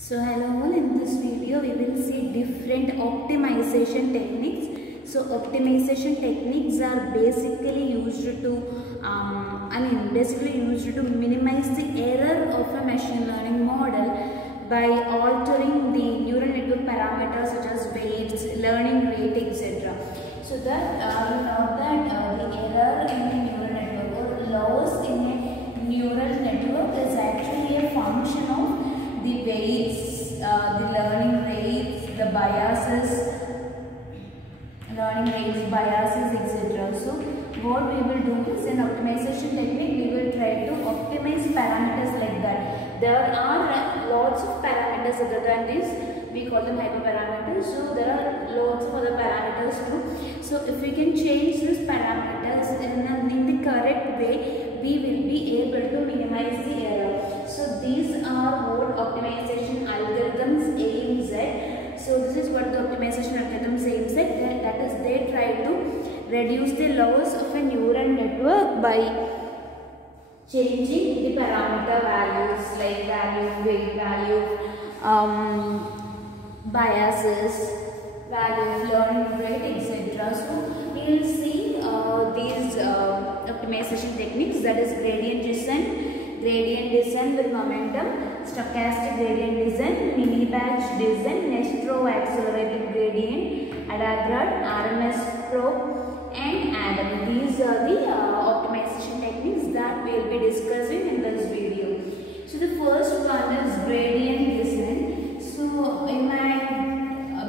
So hello all, in this video we will see different optimization techniques. So optimization techniques are basically used to minimize the error of a machine learning model by altering the neural network parameters such as weights, learning rate, etc. So that the error in the neural network or loss in a neural network is actually a function of the weights, the learning rates, the biases, etc. So what we will do is, in optimization technique, we will try to optimize parameters like that. There are lots of parameters other than this. We call them hyperparameters. So there are lots of other parameters too. So if we can change these parameters in the correct way, we will be able to minimize the error. So these are what optimization algorithms aims at. So this is what the optimization algorithms aims at. That is, they try to reduce the loss of a neural network by changing the parameter values like value, weight value, biases, value, learning rate, etc. So we will see these optimization techniques, that is gradient descent with momentum, stochastic gradient descent, mini batch descent, Nestro accelerated gradient, Adagrad, RMS probe, and ADAM. These are the optimization techniques that we will be discussing in this video. So the first one is gradient descent. So you might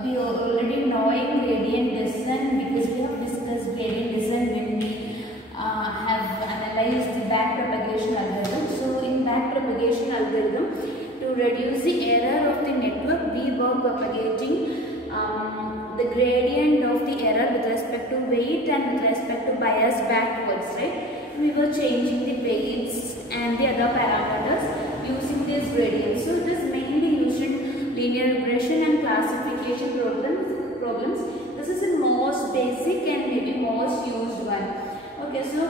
be already knowing gradient descent because we have discussed gradient descent when we have analyzed the backpropagation algorithm. So in backpropagation algorithm, to reduce the error of the network, we were propagating the gradient of the error with respect to weight and with respect to bias backwards, right? We were changing the weights and the other parameters using this gradient. So it is mainly used in linear regression and classification problems. This is the most basic and maybe most used one. Okay, so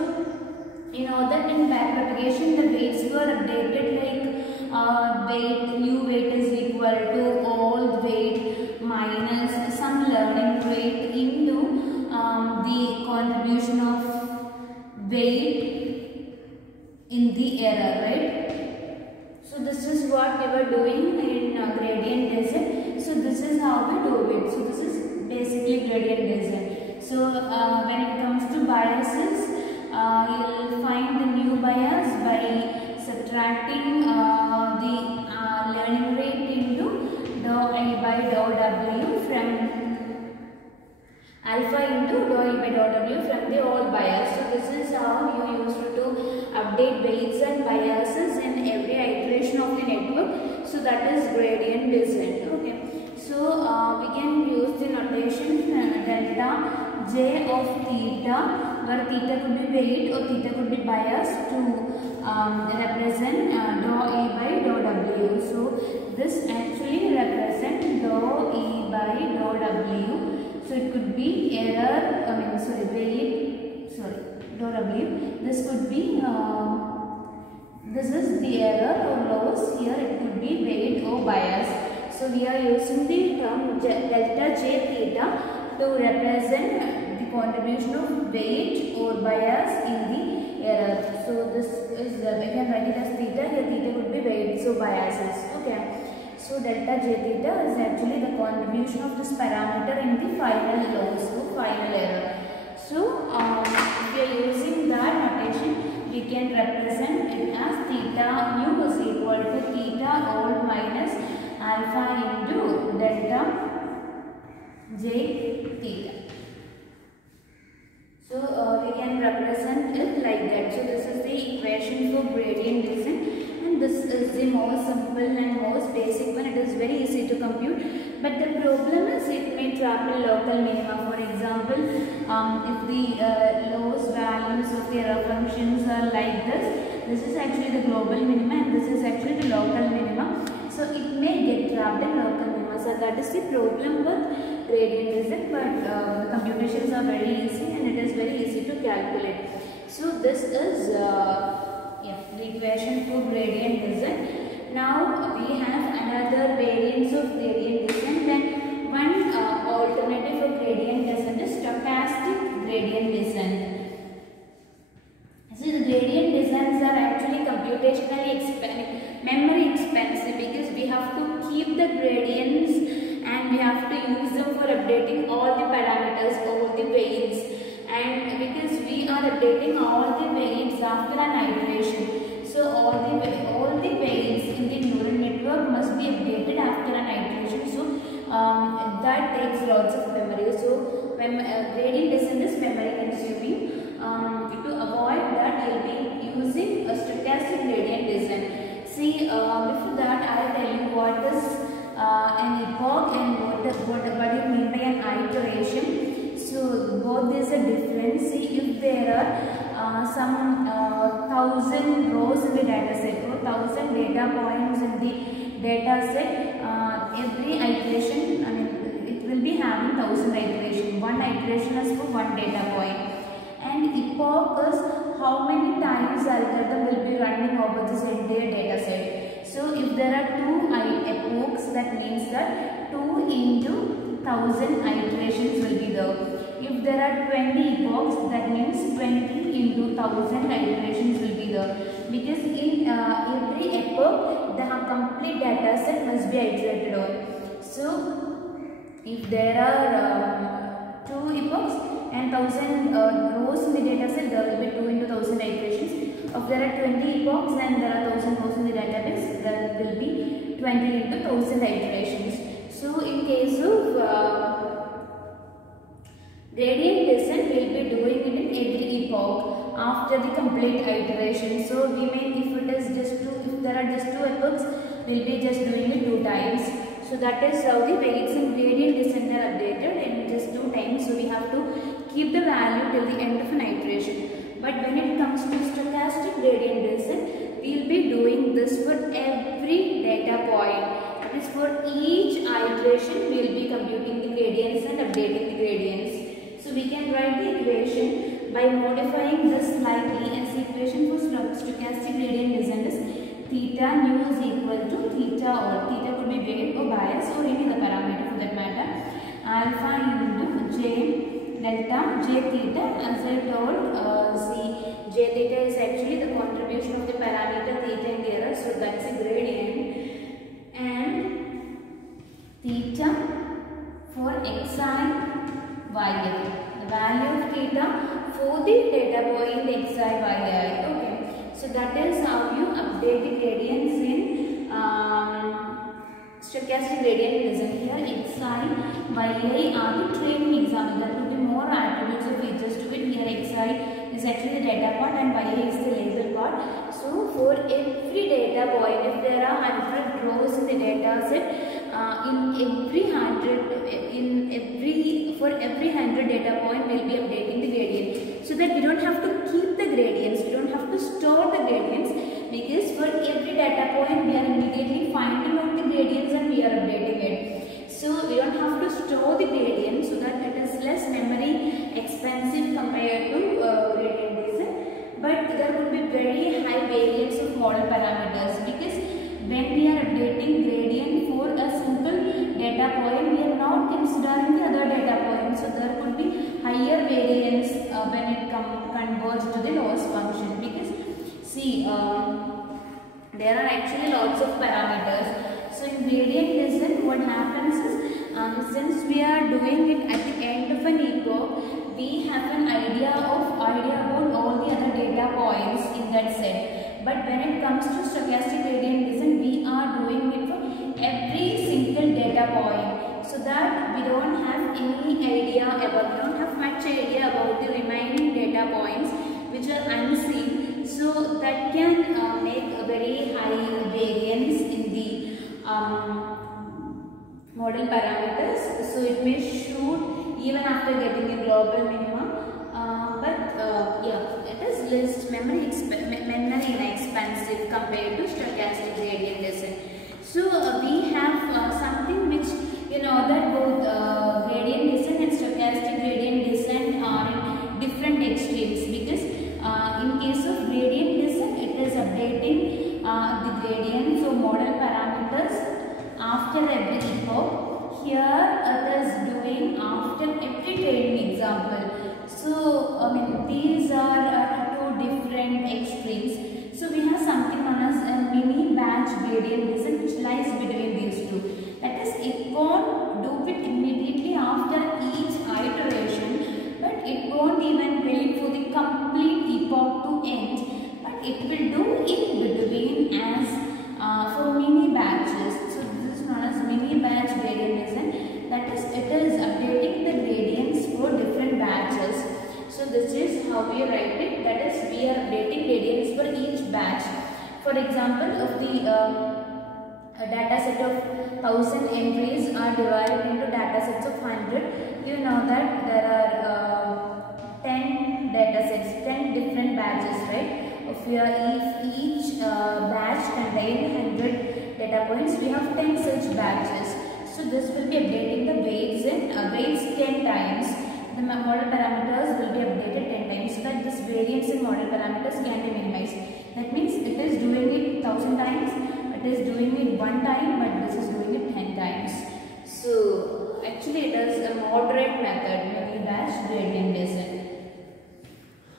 you know that in backpropagation the weights were updated like new weight is equal to old weight minus some learning rate into the contribution of weight in the error, right? So this is what we were doing in gradient descent. So this is how we do it. So this is basically gradient descent. So when it comes to biases, you will find the new bias by subtracting the learning rate into dou I by dou W from alpha into dou I by dou W from the all bias. So this is how you used to update weights and biases in every iteration of the network. So that is gradient descent. Okay. So we can use the notation delta J of theta, where theta could be weight or theta could be bias, to represent dou E by dou W. So this actually represents dou E by dou W. So it could be error, weight, dou W. This could be, this is the error or loss. Here it could be weight or bias. So we are using the term delta J theta to represent the contribution of weight or bias in the error. So this is, we can write it as theta. Here theta would be weight, so biases. Okay. So delta J theta is actually the contribution of this parameter in the final loss, so final error. So if we are using that notation, we can represent it as theta nu is equal to theta old minus alpha into delta J theta. So we can represent it like that. So this is the equation for gradient descent, and this is the most simple and most basic one. It is very easy to compute, but the problem is it may trap a local minima. For example, if the loss values of the error functions are like this is actually the global minima and this is actually the local minima. So it may get trapped in local minima. So that is the problem with gradient descent, but the computations are very easy and it is very easy to calculate. So this is the equation for gradient descent. Now we have another way updating all the weights after an iteration. So all the weights in the neural network must be updated after an iteration. So that takes lots of memory. So gradient descent is memory consuming. To avoid that, we'll be using a stochastic gradient descent. See, before that, I'll tell you what is an epoch and what do you mean by an iteration. So both there's a difference. See, if there are some 1000 rows in the data set or 1000 data points in the data set, every iteration, I mean, it will be having 1000 iteration. One iteration is for one data point. And epoch is how many times algorithm will be running over this entire data set. So if there are 2 epochs, that means that 2 into 1000 iterations will be there. If there are 20 epochs, that means 20 into 1000 iterations will be there. Because in every epoch, the complete data set must be iterated on. So if there are 2 epochs and 1000 rows in the data set, there will be 2 into 1000 iterations. If there are 20 epochs and there are 1000 rows in the database, there will be 20 into 1000 iterations. So in case of gradient descent, we will be doing it in every epoch after the complete iteration. So we may, if there are just 2 epochs, we will be just doing it 2 times. So that is how the weights in gradient descent are updated in just 2 times. So we have to keep the value till the end of an iteration. But when it comes to stochastic gradient descent, we will be doing this for every data point. That is, for each iteration, we will be computing the gradients and updating the gradients. So we can write the equation by modifying this slightly, as the equation for stochastic gradient descent is theta nu is equal to theta, or theta could be weight or bias or any other parameter for that matter, alpha into j delta j theta. As I told, see, j theta is actually the contribution of the parameter theta in the error, so that's a gradient, and theta for xi yi, the value of theta for the data point xi yi. Okay, so that is how you update the gradients in stochastic gradient descent. Here xi yi are the training example. There will be more attributes or features to it. Here xi is actually the data part and yi is the label part. So for every data point, if there are 100 rows in the data set, for every 100 data point, we will be updating the gradient, so that we don't have to keep the gradients, we don't have to store the gradients, because for every data point we are immediately finding out the gradients and we are updating it. So we don't have to store the gradient, so that it is less memory expensive compared to gradient descent. But there would be very high variance of model parameters, because when we are updating gradient for a simple data point, we are not considering the other data points. So there could be higher variance when it converts to the loss function, because see, there are actually lots of parameters. So in gradient descent, what happens is, since we are doing it at the end of an epoch, we have an idea about all the other data points in that set. But when it comes to stochastic gradient descent, we are doing it for every single data point, so that we don't have much idea about the remaining data points which are unseen. So that can make a very high variance in the model parameters. So it may shoot even after getting a global minimum. Yeah, it is less memory inexpensive compared to stochastic gradient descent. So we have something which you know that both gradient descent and stochastic gradient descent are in different extremes, because in case of gradient descent, it is updating the gradients or model parameters after every epoch. Here it is doing after every training example. So these are two different extremes. So we have something known as a mini batch gradient descent, which lies between these two. That is, it won't do it immediately after each iteration, but it won't even wait for the complete example, of the a data set of 1000 entries are divided into data sets of 100. You know that there are 10 data sets, 10 different batches, right? If each batch contains 100 data points, we have 10 such batches. So this will be updating the weights and weights 10 times. The model parameters will be updated 10 times so that this variance in model parameters can be minimized. That means it is doing it 1000 times, it is doing it 1 time, but this is doing it 10 times. So actually it is a moderate method, many batch gradient descent.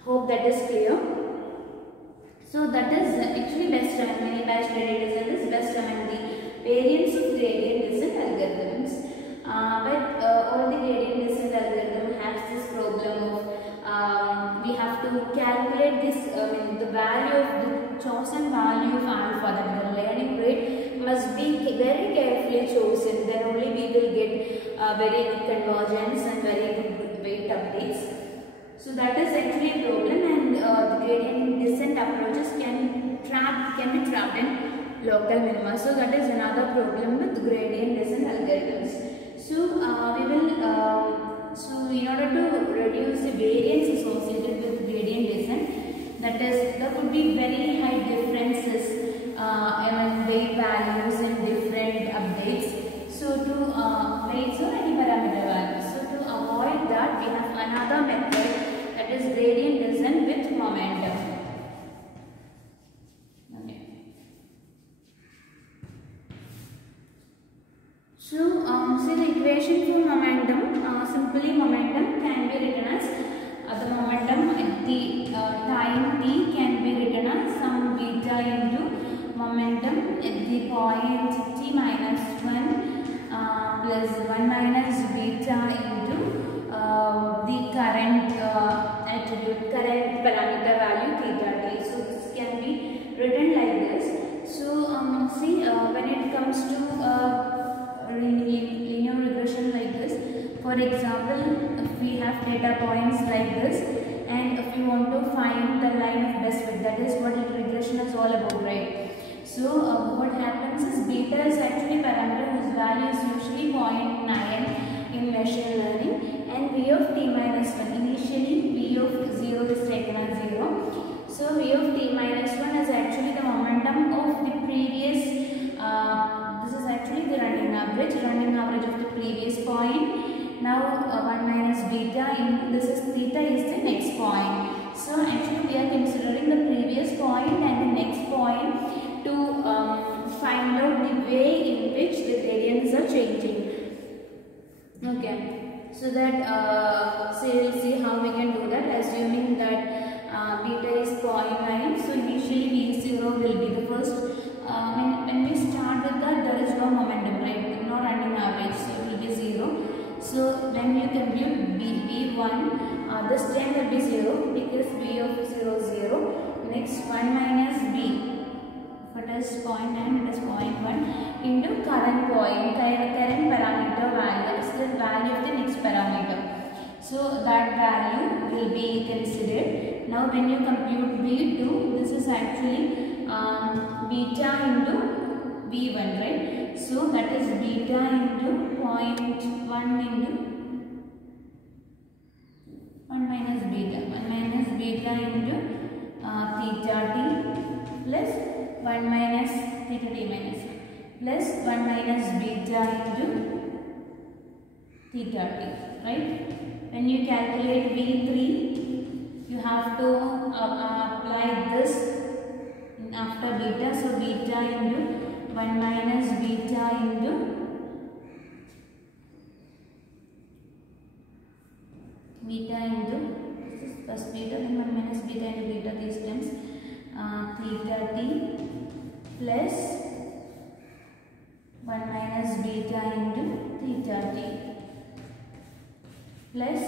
Hope that is clear. So that is actually best many batch gradient descent is best among the variants of gradient descent algorithms. But all the gradient descent algorithm has this problem of we have to calculate this the value of the chosen value of alpha, that the learning rate must be very carefully chosen. Then only we will get very good convergence and very good weight updates. So that is actually a problem, and the gradient descent approaches can be trapped in local minima. So that is another problem with gradient descent algorithms. So we will so in order to reduce the variance associated with gradient descent, that is there could be very high differences among weight values in different updates. So to weights or any parameter values. So to avoid that, we have another method, that is gradient descent with momentum. So, see the equation for momentum, simply momentum can be written as the momentum at the time t can be written as some beta into momentum at the point t minus 1 plus 1 minus beta into the current attribute, current parameter value theta t. So, this can be written like this. So, see when it comes to linear regression like this, for example, if we have data points like this and if we want to find the line of best fit, that is what regression is all about, right? So what happens is beta is actually parameter whose value is usually 0.9 in machine learning, and v of t minus 1, initially v of 0 is taken as 0. So v of t minus 1 is actually the momentum of the previous this is actually the running average of the previous point. Now 1 minus beta in this is theta is the next point. So actually we are considering the previous point and the next point to find out the way in which the gradients are changing. Okay, so that so we will see how we can do that, assuming that beta is 0.9. So initially V0 will be the first. When we start with that, there is no momentum, right? No running average, so it will be 0. So when you compute V1, this time will be 0 because V of 0 is 0. Next 1 minus B. If it is 0.9, it is 0.1 into current point, current parameter value, is the value of the next parameter. So that value will be considered. Now when you compute V2, this is actually beta into V1, right? So that is beta into 0.1 into 1 minus beta into theta t plus 1 minus theta t minus plus 1 minus beta into theta t, right? When you calculate V3, you have to apply this after beta. So beta into 1 minus beta into this is first beta, then 1 minus beta into beta these times theta t plus 1 minus beta into theta t plus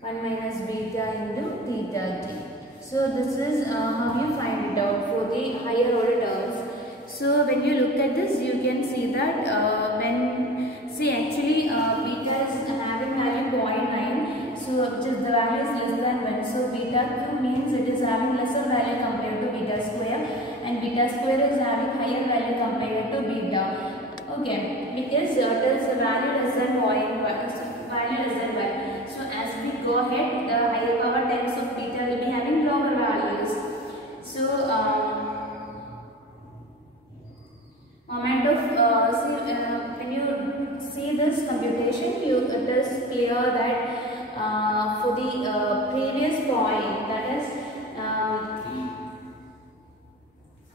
1 minus beta into theta t. So this is how you find it out for the higher order terms. So when you look at this, you can see that actually beta is having value 0.9, so which is the value is less than 1. So beta q means it is having lesser value compared to beta square, and beta square is having higher value compared to beta. Okay, because it is value less than value less than 1. So as we go ahead, the higher power terms of beta will be having lower values. So moment of when you see this computation, it is clear that for the previous point, that is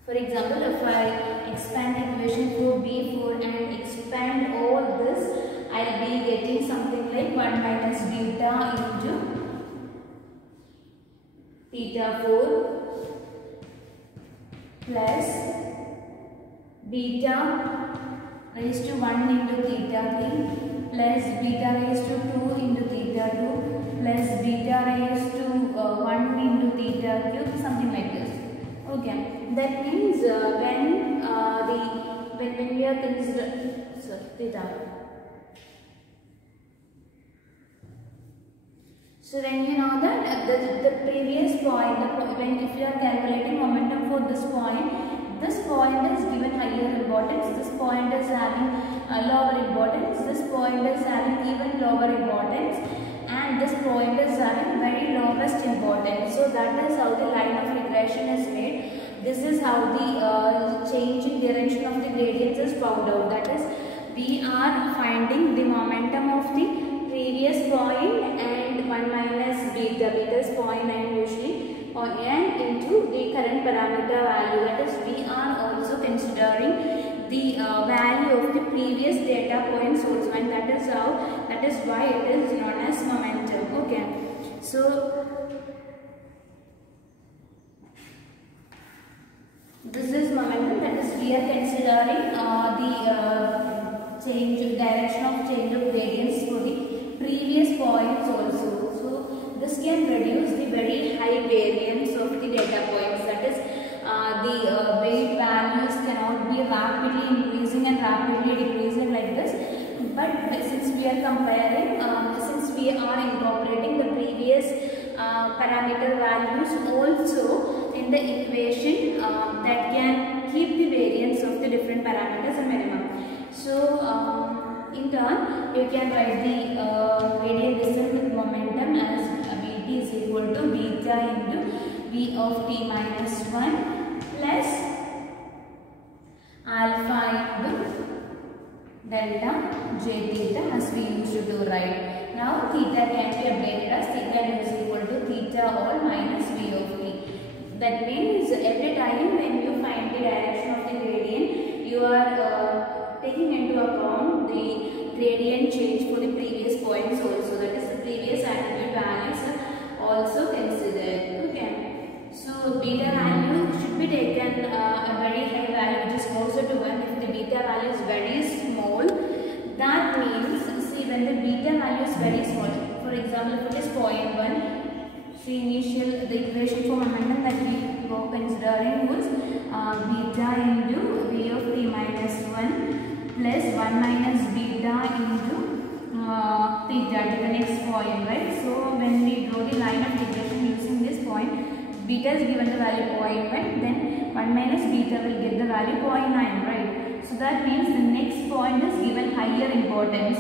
for example, if I expand equation for B4 and expand all this, I'll be getting something like 1 minus beta into theta 4 plus beta raised to 1 into theta 3 plus beta raised to 2 into theta 2 plus beta raised to 1 into theta cube, something like this. Okay, that means when we are considering theta. So when you know that the previous point, when if you are calculating momentum for this point is given higher importance, this point is having lower importance, this point is having even lower importance, and this point is having very lowest importance. So that is how the line of regression is made. This is how the change in direction of the gradients is found out. That is, we are finding the momentum of the previous point and 1 minus beta. Beta is 0.9 usually, and into the current parameter value. That is, we are also considering the value of the previous data points also, and that is why it is known as momentum. Okay, so this is momentum. That is, we are considering the direction of change of gradients for the previous points also. So this can reduce the very high variance of the data points. That is, the weight values cannot be rapidly increasing and rapidly decreasing like this. But since we are comparing, since we are incorporating the previous parameter values also in the equation, that can keep the variance of the different parameters a minimum. So in turn, you can write the gradient descent with momentum as Vt is equal to beta into V of t minus 1 plus alpha into delta j theta, as we used to do, right? Now theta can be updated as theta is equal to theta all minus V of t. That means every time when you find the direction of the gradient, you are taking into account the gradient change for the previous points also. That is, the previous attribute values are also considered. Okay, so beta value should be taken a very high value which is closer to 1. If the beta value is very small, that means, see, when the beta value is very small, for example, if it is 0.1, the equation for momentum that we were considering was beta into V of t minus 1 plus 1 minus beta into theta to the next point, right? So when we draw the line of regression using this point, beta is given the value 0.1, then 1 minus beta will get the value 0.9, right? So that means the next point is given higher importance.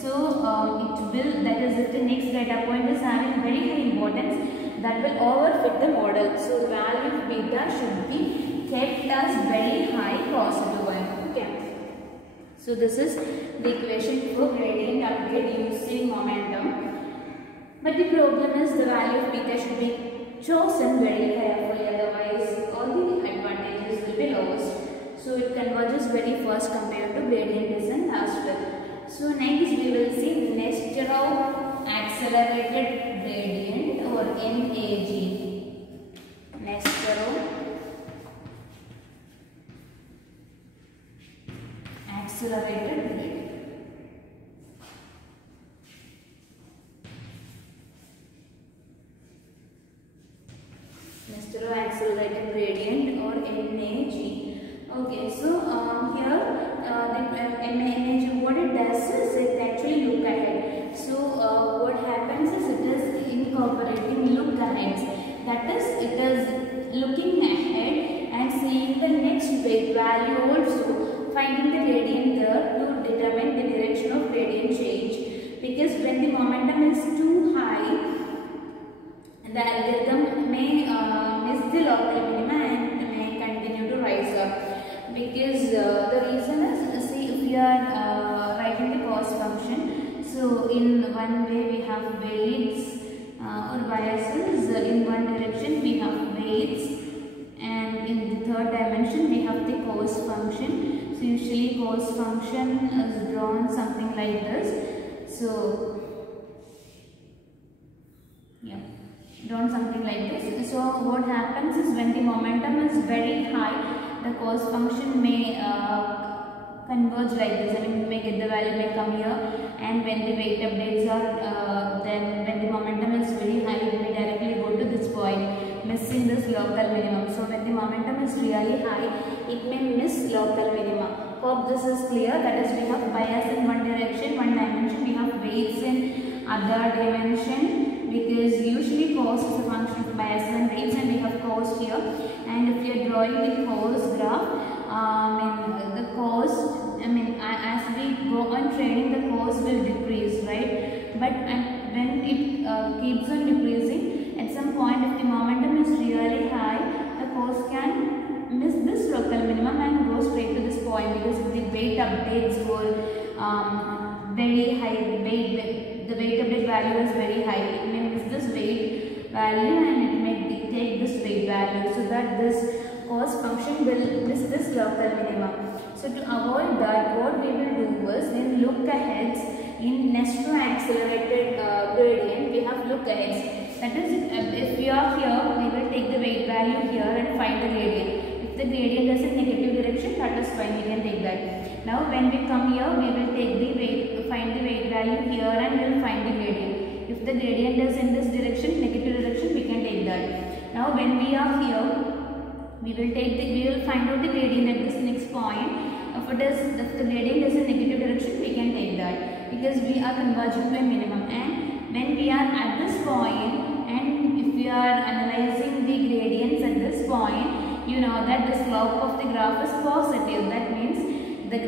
So that is, if the next data point is having very high importance, that will overfit the model. So the value of beta should be kept as very high positive one. Okay. So this is the equation for gradient upgrade using momentum. But the problem is the value of beta should be chosen very carefully, otherwise all the advantages will be lost. So it converges very fast compared to gradient descent as well. So next we will see Nesterov accelerated gradient or NAG. Nesterov accelerated gradient. Nesterov accelerated gradient or NAG. Okay, so here the NAG, what it does is it actually look ahead. So what happens is it is incorporating look ahead. That is, it is looking ahead and seeing the we are writing the cost function, so in one way we have weights or biases, in one direction we have weights, and in the third dimension we have the cost function. So usually cost function is drawn something like this. So yeah, drawn something like this. So what happens is when the momentum is very high, the cost function may converge like this. I mean, may get the value may come here, and when the weight updates are then when the momentum is very high, it may directly go to this point, missing this local minimum. So when the momentum is really high, it may miss local minima. Hope this is clear. That is, we have bias in one direction, one dimension. We have weights in other dimension, because usually cost is a function of bias and weights, and we have cost here. And if you are drawing the cost graph, the cost, as we go on trading, the cost will decrease, right? But when it keeps on decreasing, at some point if the momentum is really high, the cost can miss this local minimum and go straight to this point, because if the weight updates were very high, the weight update value is very high, it may miss this weight value and it may take this weight value, so that this cost function will miss this local minimum. So to avoid that, what we will do is, in look aheads, in Nastro accelerated gradient, we have look aheads. That is, if we are here, we will take the weight value here and find the gradient. If the gradient is in negative direction, that is fine, we can take that. Now when we come here, we will take the weight, find the weight value here and we will find the gradient. If the gradient is in this direction, negative direction, we can take that. Now when we are here, we will find out the gradient at this next point. If the gradient is in negative direction, we can take that, because we are converging to a minimum. And when we are at this point, and if we are analyzing the gradients at this point, you know that the slope of the graph is positive. That means the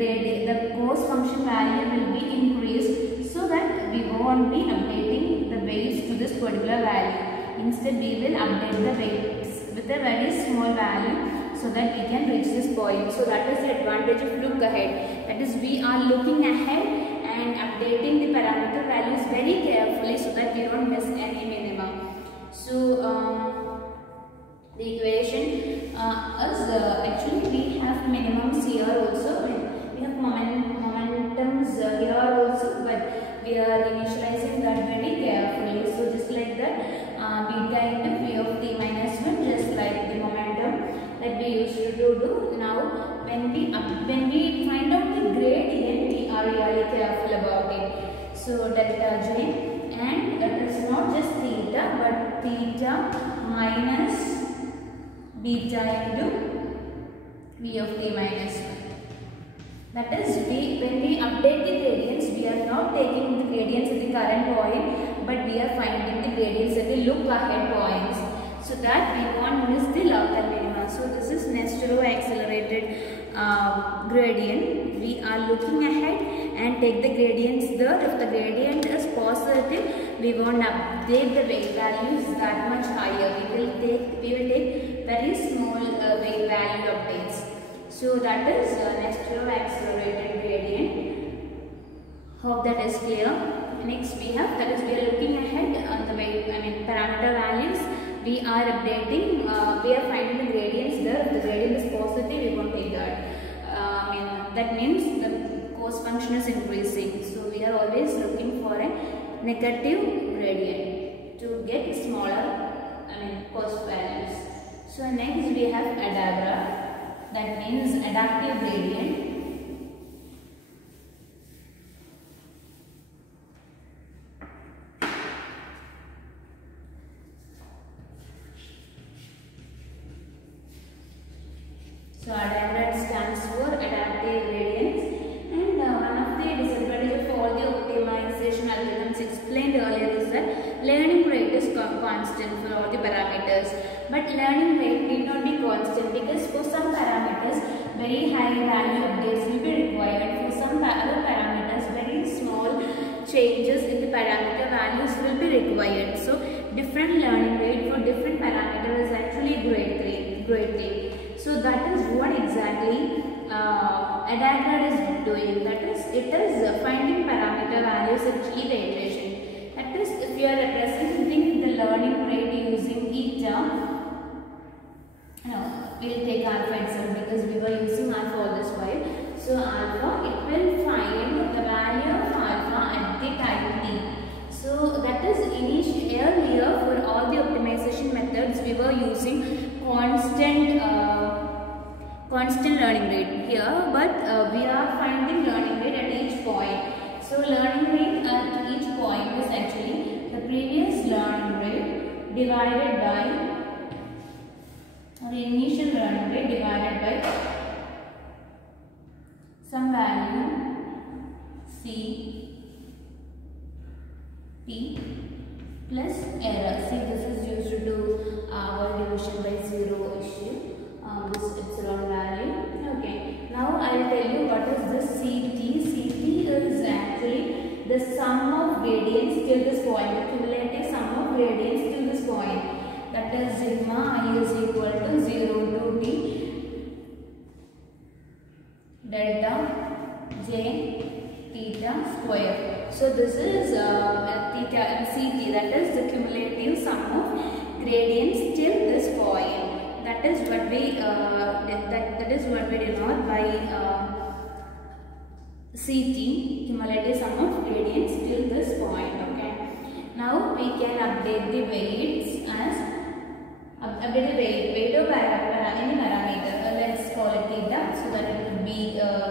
cost function value will be increased, so that we won't be updating the weights to this particular value. Instead, we will update the weights with a very small value, so that we can reach this point. So that is the advantage of look ahead. That is, we are looking ahead and updating the parameter values very carefully, so that we don't miss any minimum. So the equation is actually we have minimums here also. We have momentums here also, but we are initializing that very carefully. So just like that, beta into v of t minus 1, just like the momentum that we used to do. Now when we find out the gradient, we are really careful about it. So delta j, and it is not just theta, but theta minus beta into v of t minus 1. That is, when we update the gradients, we are not taking the gradients at the current point, but we are finding the gradients at the look ahead points, so that we won't miss the local minima. So this is Nastro accelerated gradient. We are looking ahead and take the gradients there. If the gradient is positive, we won't update the weight values that much higher. We will take very small weight value updates. So that is Nastro accelerated gradient. Hope that is clear. Next we have, that is, we are looking ahead on the weight, parameter values. We are updating, we are finding the gradients there. If the gradient is positive, we won't take that. That means the cost function is increasing. So we are always looking for a negative gradient to get smaller cost values. So next we have ADAGRA. That means adaptive gradient. So ADAGRA stands for adaptive gradients, and one of the disadvantages of all the optimization algorithms explained earlier is that learning rate is constant for all the parameters. But learning rate need not be constant, because for some parameters very high value updates will be required. For some other parameters very small changes in the parameter values will be required. So different learning rate for different parameters is actually great thing. So that is what exactly ADAGRA is doing? That is, it is finding parameter values at each iteration. That is, if you are representing the learning rate using eta, we'll take alpha itself because we were using alpha all this while. So alpha, it will find the value of alpha at the time t. So that is earlier for all the optimization methods we were using constant learning rate here, but we are finding learning rate at each point. So learning rate at each point is actually the previous learning rate divided by, or the initial learning rate divided by some value C T plus error. See, this is used to do our division by 0 issue. This epsilon value. Okay. Now I will tell you what is this CT. CT is actually the sum of gradients till this point, the cumulative sum of gradients till this point. That is sigma I is equal to 0 to t delta j theta square. So this is theta and CT, that is the cumulative sum of gradients till this point. That is what we denote by CT, cumulative sum of gradients till this point. Okay. Now we can update the weights as weight of any parameter. Let's call it theta, so that it would be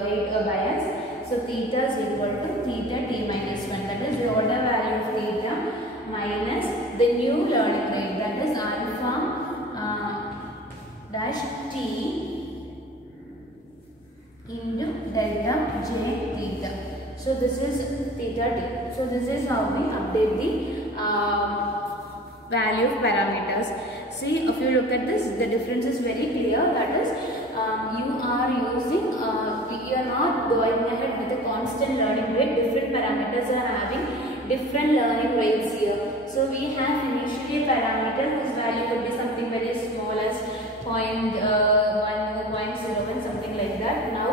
weight or bias. So theta is equal to theta t minus 1. That is the order value of theta minus the new learning rate. That is alpha dash t into delta j theta. So this is theta t. So this is how we update the value of parameters. See, if you look at this, the difference is very clear. That is, you are using, you are not going ahead with a constant learning rate. Different parameters are having different learning rates here. So we have initially a parameter whose value could be something very small as 0.1 or 0.01, something like that. Now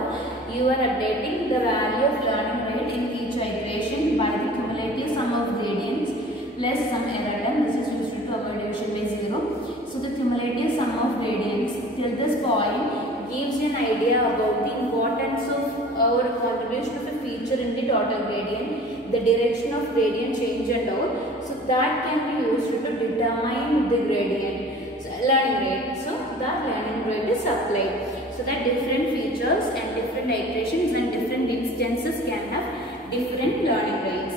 you are updating the value of learning rate in each iteration by the cumulative sum of gradients plus some error term. This is used to avoid division by 0. So the cumulative sum of gradients till this point gives you an idea about the importance of our contribution of a feature in the total gradient, the direction of gradient change and all. So that can be used to determine the gradient, so learning rate. So that learning rate is applied, so that different features and different iterations and different instances can have different learning rates.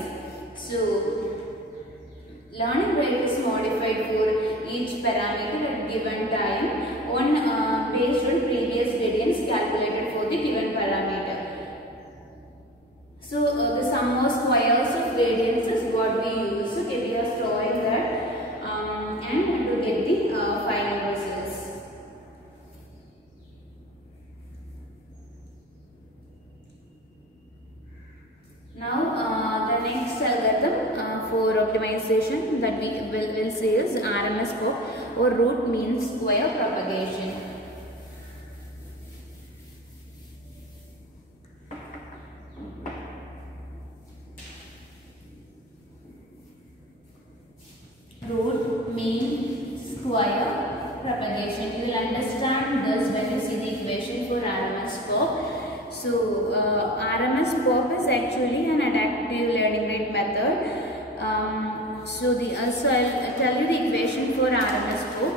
So learning rate is modified for each parameter at given time based on previous gradients calculated for the given parameter. So the sum of squares of gradients is what we use. Okay, we are storing that and to get the final results. Now the next algorithm for optimization that we will see is RMS or root mean square propagation. Root mean square propagation. You will understand this when you see the equation for RMS-POP. So RMS-POP is actually an adaptive learning rate method. So I'll tell you the equation for RMS-POP,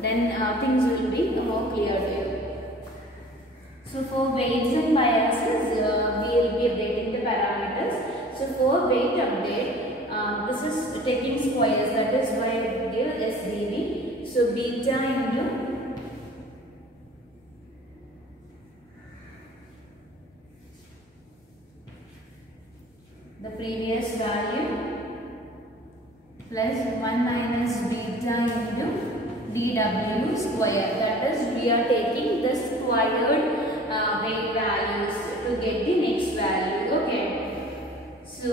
then things will be more clear to you. So for weights and biases, we will be updating the parameters. So for weight update, this is taking squares, that is why I give SBB. So beta into the previous value plus 1 minus beta into dw square. That is, we are taking the squared weight values to get the next value. Okay. So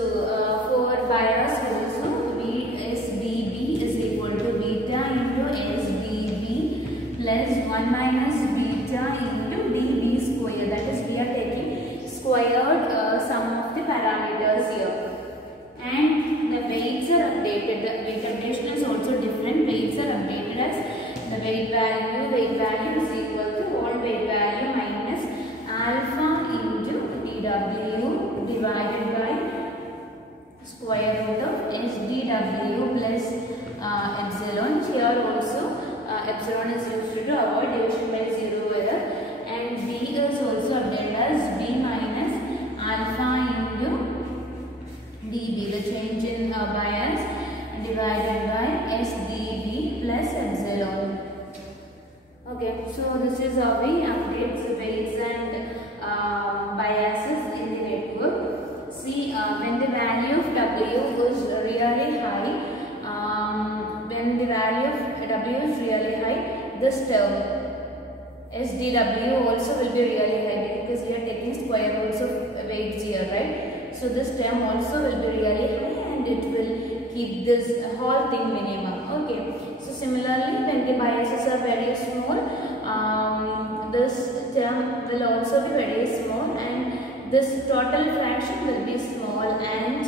for bias also, SBB is equal to beta into SBB plus 1 minus beta into dB square. That is, we are taking square squared sum of the parameters here. And the weights are updated. The weight updation is also different. Weights are updated as the weight value is equal to old weight value minus alpha into dw divided by square root of SdW plus epsilon. Here also epsilon is used to avoid division by 0 error, and B is also updated as B minus alpha into dB, the change in bias, divided by SdB plus epsilon. Okay, so this is how we update the weights and biases in the network. See, when the value of W is really high, when the value of W is really high, this term SdW also will be really high, because we are taking square roots of weights here, right? So this term also will be really high, and it will keep this whole thing minimum. Okay. So similarly, when the biases are very small, this term will also be very small, and this total fraction will be small, and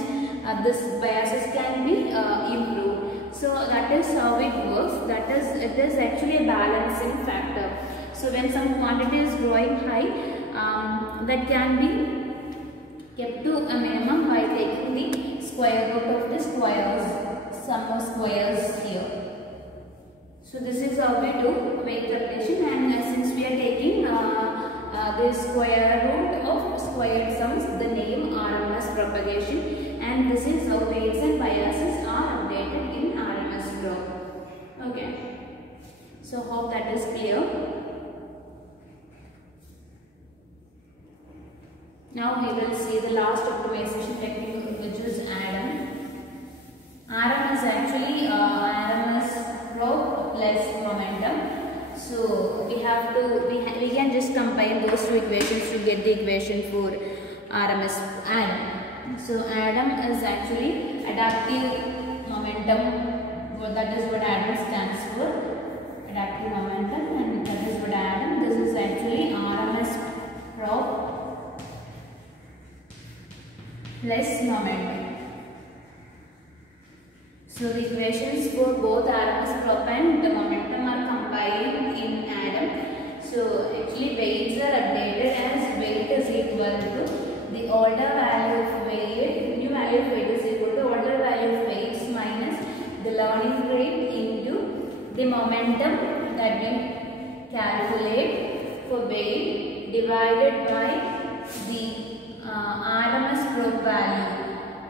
this biases can be improved. So that is how it works. It is actually a balancing factor. So when some quantity is growing high, that can be kept to a minimum by taking the square root of the squares, sum of squares here. So this is how we do weight updation, and since we are taking the square root of squared sums, the name RMS propagation, and this is how weights and biases are updated in RMS probe. Okay. So hope that is clear. Now we will see the last optimization technique, which is ADAM. ADAM is actually RMS probe plus momentum. So we can just combine those two equations to get the equation for RMS ADAM. So ADAM is actually adaptive momentum. That is what ADAM stands for. Adaptive momentum, and that is what ADAM. This is actually RMS probe plus momentum. So the equations for both RMS probe and the momentum are combined in ADAM. So actually weights are updated as weight is equal to the older value of weight, new value of weight is equal to older value of weights minus the learning rate into the momentum that we calculate for weight divided by the RMS probe value.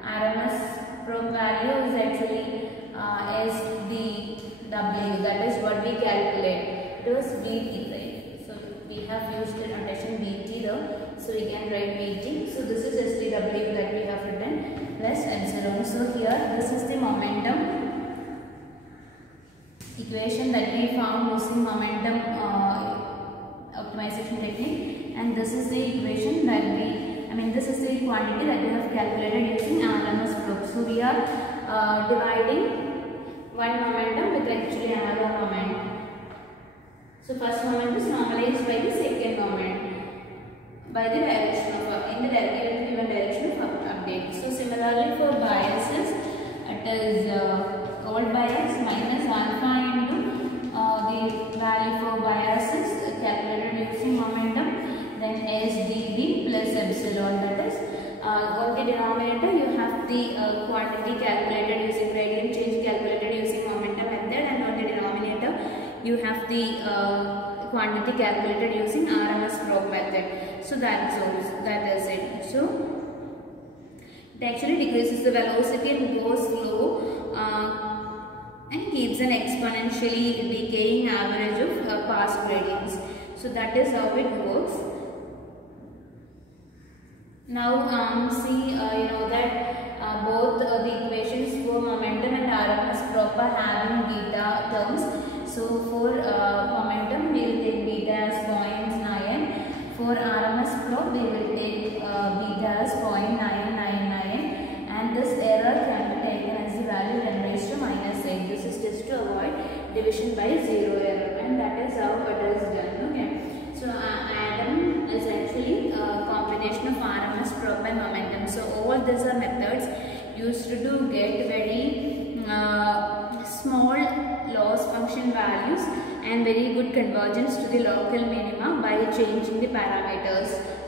RMS probe value is actually SdW. That is what we calculate. It was VT, right? So we have used the notation VT though. So we can write VT. So this is SdW that we have written plus epsilon. So here this is the momentum equation that we found using momentum optimization technique, and this is the equation that this is the quantity that we have calculated using RMS probe. So we are dividing one momentum with actually another moment. So first moment is normalized by the second moment by the direction of in the given direction of update. So similarly for biases, it is old bias minus alpha into the value for biases calculated using momentum, then SdB plus epsilon. That is on the denominator you have the quantity calculated using gradient change calculated using momentum method, and on the denominator you have the quantity calculated using RMS probe method. So that is it. So it actually decreases the velocity and goes slow and keeps an exponentially decaying average of past gradients. So that is how it works. Now see you know that both the equations for momentum and RMS probe are having beta terms. So for momentum we will take beta as 0.9. For RMS probe we will take beta as 0.999, and this error can be taken as the value 10 raised to -8. This is just to avoid division by 0 error, and that is how it is done. Okay. So ADAM is actually a combination of RMS by momentum. So all these are methods used to get very small loss function values and very good convergence to the local minima by changing the parameters.